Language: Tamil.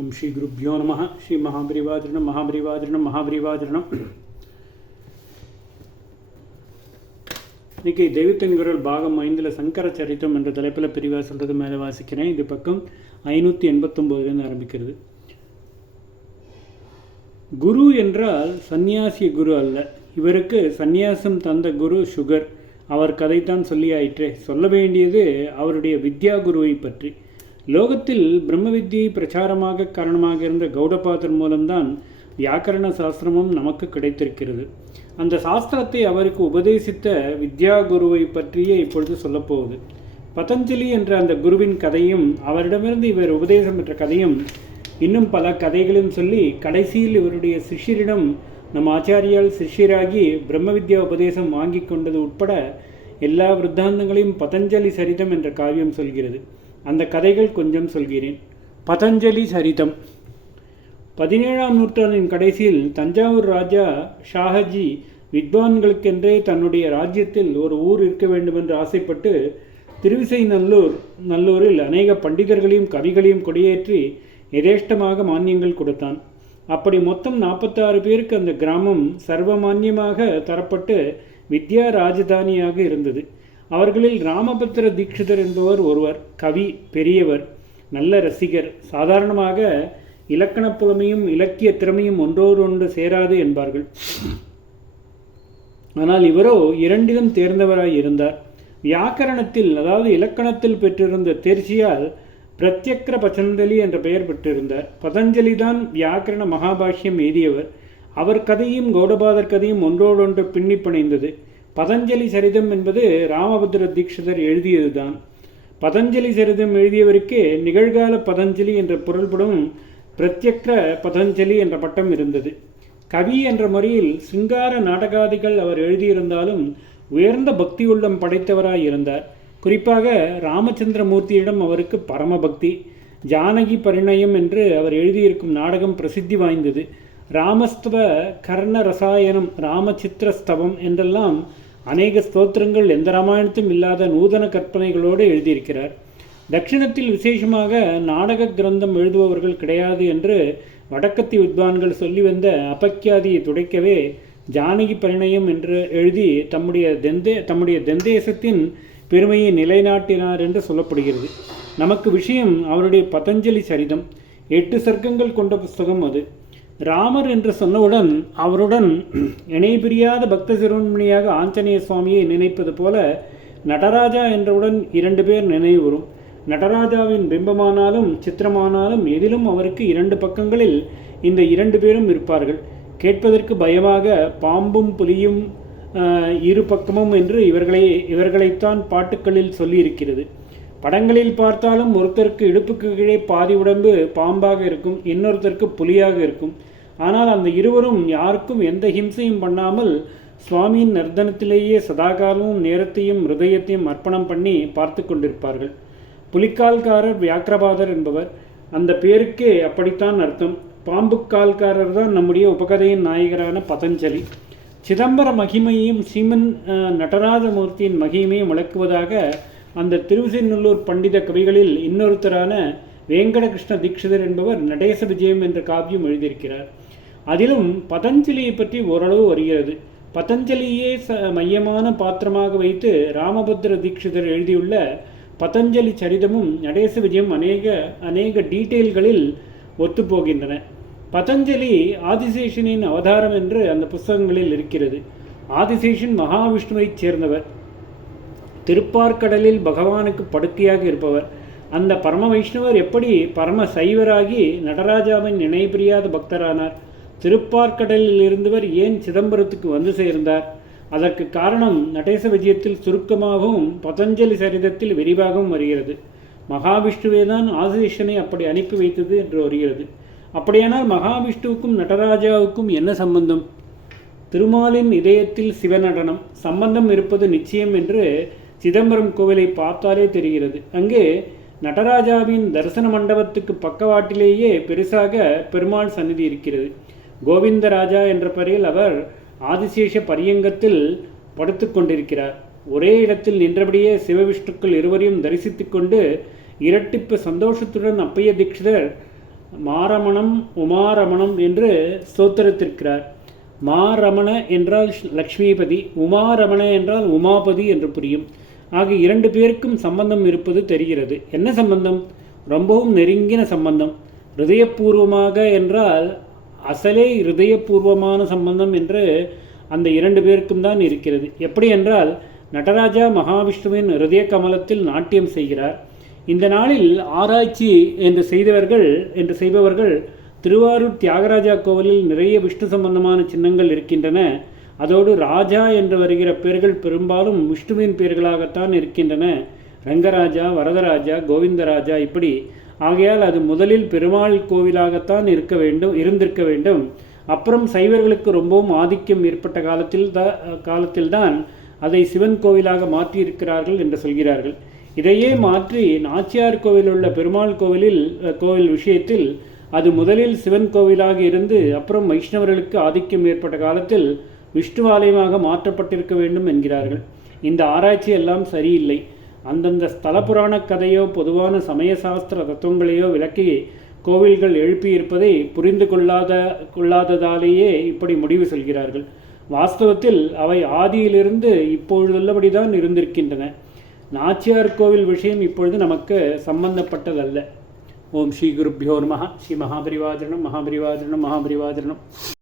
ஓம் ஸ்ரீ குருப்யோ நம. ஸ்ரீ மகாபரிவாஜனம் மகாபரிவாஜனம் மகாபரிவாஜனம். இன்றைக்கி தெய்வத்தின் குரல் பாகம் 5 சங்கர சரித்தம் என்ற தலைப்பில் பிரிவாக சொல்கிறது மேலே வாசிக்கிறேன். இது பக்கம் 589 ஆரம்பிக்கிறது. குரு என்றால் சந்நியாசிய குரு அல்ல. இவருக்கு சந்நியாசம் தந்த குரு சுகர். அவர் கதைத்தான் சொல்லி ஆயிற்றே. சொல்ல வேண்டியது அவருடைய வித்யா குருவை பற்றி. லோகத்தில் பிரம்ம வித்தியை பிரச்சாரமாக காரணமாக இருந்த கௌடபாதர் மூலம்தான் வியாக்கரண சாஸ்திரமும் நமக்கு கிடைத்திருக்கிறது. அந்த சாஸ்திரத்தை அவருக்கு உபதேசித்த வித்யா குருவை பற்றியே இப்பொழுது சொல்லப்போகுது. பதஞ்சலி என்ற அந்த குருவின் கதையும் அவரிடமிருந்து இவர் உபதேசம் பெற்ற கதையும் இன்னும் பல கதைகளையும் சொல்லி கடைசியில் இவருடைய சிஷ்யரிடம் நம் ஆச்சாரியால் சிஷ்யராகி பிரம்ம வித்யா உபதேசம் வாங்கி கொண்டது உட்பட எல்லா விருத்தாந்தங்களையும் பதஞ்சலி சரிதம் என்ற காவியம் சொல்கிறது. அந்த கதைகள் கொஞ்சம் சொல்கிறேன். பதஞ்சலி சரிதம். 17ஆம் நூற்றாண்டின் கடைசியில் தஞ்சாவூர் ராஜா ஷாஹஜி வித்வான்களுக்கென்றே தன்னுடைய ராஜ்யத்தில் ஒரு ஊர் இருக்க வேண்டுமென்று ஆசைப்பட்டு திருவிசைநல்லூரில் அநேக பண்டிதர்களையும் கவிகளையும் கொடியேற்றி எதேஷ்டமாக மானியங்கள் கொடுத்தான். அப்படி மொத்தம் 46 பேருக்கு அந்த கிராமம் சர்வமானியமாக தரப்பட்டு வித்யா ராஜதானியாக இருந்தது. அவர்களில் ராமபத்ர தீட்சிதர் என்பவர் ஒருவர். கவி, பெரியவர், நல்ல ரசிகர். சாதாரணமாக இலக்கண புலமையும் இலக்கிய திறமையும் ஒன்றோடு சேராது என்பார்கள். ஆனால் இவரோ இரண்டிலும் தேர்ந்தவராய் இருந்தார். வியாக்கரணத்தில், அதாவது இலக்கணத்தில் பெற்றிருந்த தேர்ச்சியால் பிரத்யக்ர பதஞ்சலி என்ற பெயர் பெற்றிருந்தார். பதஞ்சலி தான் வியாக்கரண மகாபாஷ்யம் எழுதியவர். அவர் கதையும் கௌடபாதர் கதையும் ஒன்றோடொன்று பின்னி பிணைந்தது. பதஞ்சலி சரிதம் என்பது ராமபத்ர தீட்சிதர் எழுதியதுதான். பதஞ்சலி சரிதம் எழுதியவருக்கு நிகழ்கால பதஞ்சலி என்ற பொருள்படும் பிரத்யக்ர பதஞ்சலி என்ற பட்டம் இருந்தது. கவி என்ற முறையில் சிங்கார நாடகாதிகள் அவர் எழுதியிருந்தாலும் உயர்ந்த பக்தி உள்ளம் படைத்தவராய் இருந்தார். குறிப்பாக ராமச்சந்திரமூர்த்தியிடம் அவருக்கு பரமபக்தி. ஜானகி பரிணயம் என்று அவர் எழுதியிருக்கும் நாடகம் பிரசித்தி வாய்ந்தது. ராமஸ்தவ கர்ண ரசாயனம், ராமசித்திரஸ்தவம் என்றெல்லாம் அநேக ஸ்தோத்திரங்கள் எந்த ராமாயணத்தும் இல்லாத நூதன கற்பனைகளோடு எழுதியிருக்கிறார். தட்சிணத்தில் விசேஷமாக நாடக கிரந்தம் எழுதுபவர்கள் கிடையாது என்று வடக்கத்தி வித்வான்கள் சொல்லி வந்த அபக்கியாதியை துடைக்கவே ஜானகி பரிணயம் என்று எழுதி தம்முடைய தெந்தேசத்தின் பெருமையை நிலைநாட்டினார் என்று சொல்லப்படுகிறது. நமக்கு விஷயம் அவருடைய பதஞ்சலி சரிதம். 8 சர்க்கங்கள் கொண்ட புஸ்தகம் அது. ராமர் என்று சொன்னவுடன் அவருடன் இணைபிரியாத பக்த சிரோன்மணியாக ஆஞ்சநேய சுவாமியை நினைப்பது போல நடராஜா என்றவுடன் 2 பேர் நினைவு வரும். நடராஜாவின் பிம்பமானாலும் சித்திரமானாலும் எதிலும் அவருக்கு 2 பக்கங்களில் இந்த 2 பேரும் இருப்பார்கள். கேட்பதற்கு பயமாக பாம்பும் புலியும் 2 பக்கமும் என்று இவர்களைத்தான் பாட்டுக்களில் சொல்லியிருக்கிறது. படங்களில் பார்த்தாலும் ஒருத்தருக்கு இடுப்புக்கு கீழே பாதி உடம்பு பாம்பாக இருக்கும், இன்னொருத்தருக்கு புலியாக இருக்கும். ஆனால் அந்த இருவரும் யாருக்கும் எந்த ஹிம்சையும் பண்ணாமல் சுவாமியின் நர்த்தனத்திலேயே சதாகாலமும் நேரத்தையும் ஹிருதயத்தையும் அர்ப்பணம் பண்ணி பார்த்து கொண்டிருப்பார்கள். புலிக்கால்காரர் வியாக்கிரபாதர் என்பவர். அந்த பேருக்கே அப்படித்தான் அர்த்தம். பாம்புக்கால்காரர் தான் நம்முடைய உபகதையின் நாயகரான பதஞ்சலி. சிதம்பர மகிமையும் சீமன் நடராஜமூர்த்தியின் மகிமையும் விளக்குவதாக அந்த திருவிசைநல்லூர் பண்டித கவிகளில் இன்னொருத்தரான வேங்கடகிருஷ்ண தீட்சிதர் என்பவர் நடேச விஜயம் என்ற காவியம் எழுதியிருக்கிறார். அதிலும் பதஞ்சலியை பற்றி ஓரளவு வருகிறது. பதஞ்சலியே மையமான பாத்திரமாக வைத்து ராமபத்ர தீட்சிதர் எழுதியுள்ள பதஞ்சலி சரிதமும் நடேச விஜயம் அநேக டீட்டெயில்களில் ஒத்துப்போகின்றன. பதஞ்சலி ஆதிசேஷனின் அவதாரம் என்று அந்த புஸ்தகங்களில் இருக்கிறது. ஆதிசேஷன் மகாவிஷ்ணுவைச் சேர்ந்தவர். திருப்பார்கடலில் பகவானுக்கு படுக்கையாக இருப்பவர். அந்த பரம வைஷ்ணவர் எப்படி பரம சைவராகி நடராஜாவின் இணைபிரியாத பக்தரானார்? திருப்பார்கடலில் இருந்தவர் ஏன் சிதம்பரத்துக்கு வந்து சேர்ந்தார்? அதற்கு காரணம் நடேச விஜயத்தில் சுருக்கமாகவும் பதஞ்சலி சரிதத்தில் விரிவாகவும் வருகிறது. மகாவிஷ்ணுவே தான் ஆதிசேஷனை அப்படி அனுப்பி வைத்தது என்று வருகிறது. அப்படியானால் மகாவிஷ்ணுவுக்கும் நடராஜாவுக்கும் என்ன சம்பந்தம்? திருமாலின் இதயத்தில் சிவநடனம் சம்பந்தம் இருப்பது நிச்சயம் என்று சிதம்பரம் கோவிலை பார்த்தாலே தெரிகிறது. அங்கே நடராஜாவின் தரிசன மண்டபத்துக்கு பக்கவாட்டிலேயே பெருசாக பெருமாள் சந்நிதி இருக்கிறது. கோவிந்தராஜா என்ற பெயரில் அவர் ஆதிசேஷ பரியங்கத்தில் படுத்து கொண்டிருக்கிறார். ஒரே இடத்தில் நின்றபடியே சிவவிஷ்ணுக்கள் இருவரையும் தரிசித்து கொண்டு இரட்டிப்பு சந்தோஷத்துடன் அப்பைய தீட்சிதர் மாரமணம் உமாரமணம் என்று ஸ்தோத்திரத்திருக்கிறார். மாரமண என்றால் லக்ஷ்மிபதி, உமாரமண என்றால் உமாபதி என்று புரியும். ஆக 2 பேருக்கும் சம்பந்தம் இருப்பது தெரிகிறது. என்ன சம்பந்தம்? ரொம்பவும் நெருங்கின சம்பந்தம். ஹிருதயபூர்வமாக என்றால் அசலே ஹிருதயபூர்வமான சம்பந்தம் என்று அந்த 2 பேருக்கும் தான் இருக்கிறது. எப்படி என்றால், நடராஜா மகாவிஷ்ணுவின் ஹிருதய கமலத்தில் நாட்டியம் செய்கிறார். இந்த நாளில் ஆராய்ச்சி என்று செய்பவர்கள் திருவாரூர் தியாகராஜா கோவிலில் நிறைய விஷ்ணு சம்பந்தமான சின்னங்கள் இருக்கின்றன. அதோடு ராஜா என்று வருகிற பெயர்கள் பெரும்பாலும் விஷ்ணுவின் பெயர்களாகத்தான் இருக்கின்றன. ரங்கராஜா, வரதராஜா, கோவிந்தராஜா இப்படி. ஆகையால் அது முதலில் பெருமாள் கோவிலாகத்தான் இருந்திருக்க வேண்டும். அப்புறம் சைவர்களுக்கு ரொம்பவும் ஆதிக்கம் ஏற்பட்ட காலத்தில்தான் அதை சிவன் கோவிலாக மாற்றியிருக்கிறார்கள் என்று சொல்கிறார்கள். இதையே மாற்றி நாச்சியார் கோவில் உள்ள பெருமாள் கோவில் விஷயத்தில் அது முதலில் சிவன் கோவிலாக இருந்து அப்புறம் வைஷ்ணவர்களுக்கு ஆதிக்கம் ஏற்பட்ட காலத்தில் விஷ்ணுவாலயமாக மாற்றப்பட்டிருக்க வேண்டும் என்கிறார்கள். இந்த ஆராய்ச்சி எல்லாம் சரியில்லை. அந்தந்த ஸ்தல புராண கதையோ பொதுவான சமய சாஸ்திர தத்துவங்களையோ விளக்கி கோவில்கள் எழுப்பியிருப்பதை புரிந்து கொள்ளாததாலேயே இப்படி முடிவு சொல்கிறார்கள். வாஸ்தவத்தில் அவை ஆதியிலிருந்து இப்பொழுதுள்ளபடிதான் இருந்திருக்கின்றன. நாச்சியார் கோவில் விஷயம் இப்பொழுது நமக்கு சம்பந்தப்பட்டதல்ல. ஓம் ஸ்ரீ குருப்யோ நமஹ. ஸ்ரீ மகாபரிவாஜனம் மகாபரிவாஜனம் மகாபரிவாஜனம்.